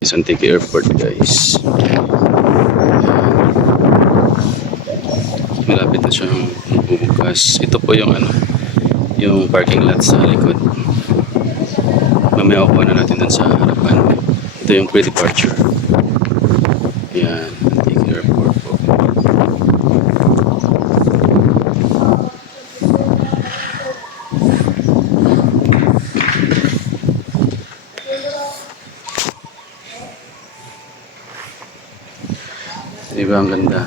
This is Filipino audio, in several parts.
Is Antique Airport, guys. Malapit na siyang bubukas. Ito po yung yung parking lot sa likod. Mamaya kukuha na natin dun sa harapan. Ito yung pre-departure. Yan, Antique Airport po. Diba ang ganda?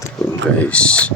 Ito po, guys.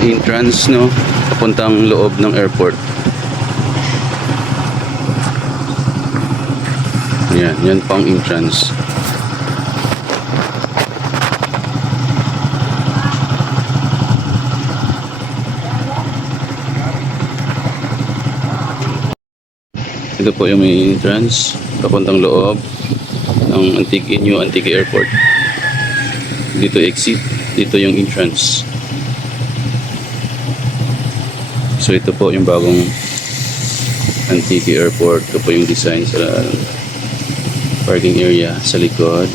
Entrance, no, papuntang loob ng airport. Yan pang entrance. Ito po yung may entrance papuntang loob ng New Antique Airport. Dito exit, dito yung entrance. So ito po yung bagong Antique Airport. Ito po yung design sa parking area sa likod.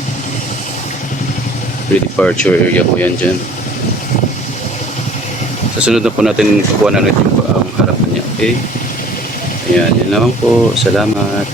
Pre-departure area po yan dyan. Sa sunod na po natin kukuha na natin yung harapan niya. Okay? Ayan, yun lamang po. Salamat.